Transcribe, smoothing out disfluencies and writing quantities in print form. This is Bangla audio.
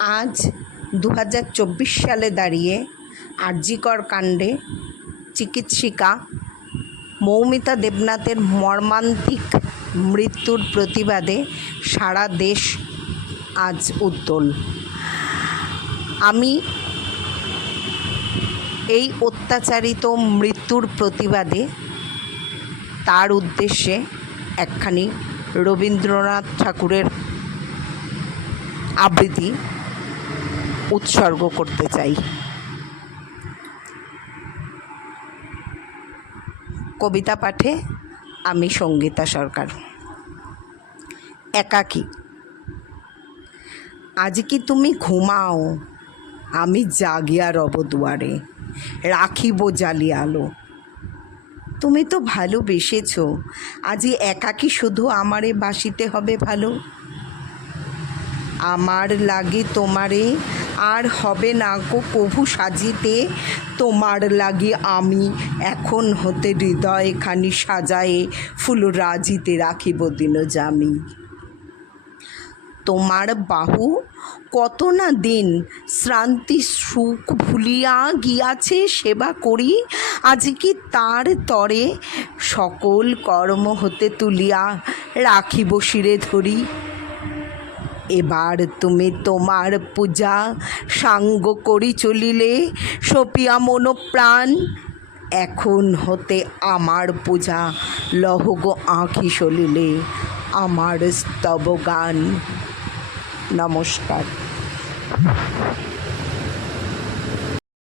আজ 2024 সালে দাঁড়িয়ে আরজিকর কাণ্ডে চিকিৎসিকা মৌমিতা দেবনাথের মর্মান্তিক মৃত্যুর প্রতিবাদে সারা দেশ আজ উত্তাল। আমি এই অত্যাচারিত মৃত্যুর প্রতিবাদে তার উদ্দেশ্যে একখানি রবীন্দ্রনাথ ঠাকুরের আবৃত্তি উৎসর্গ করতে চাই। কবিতা পাঠে আমি সঙ্গীতা সরকার। একাকী। আজ কি তুমি ঘুমাও, আমি জাগিয়া রব দুয়ারে, রাখিব জ্বালিয়ে আলো। তুমি তো ভালোবেসেছ, আজি একাকী শুধু আমারে বাসিতে হবে ভালো। আমার লাগি তোমারে আর হবে না গো কভু সাজিতে, তোমার লাগি আমি এখন হতে হৃদয়খানি সাজায়ে ফুল রাজিতে রাখিব দিন জামি। তোমার বাহু কত না দিন শ্রান্তি সুখ ভুলিয়া গিয়াছে সেবা করি, আজ কি তার তরে সকল কর্ম হতে তুলিয়া রাখিব শিরে ধরি। এবার তুমি তোমার পূজা সাঙ্গ করি চলিলে, সপিয়া মন প্রাণ এখন হতে আমার পূজা লহগ আঁখি সলিলে আমার স্তব গান। নমস্কার।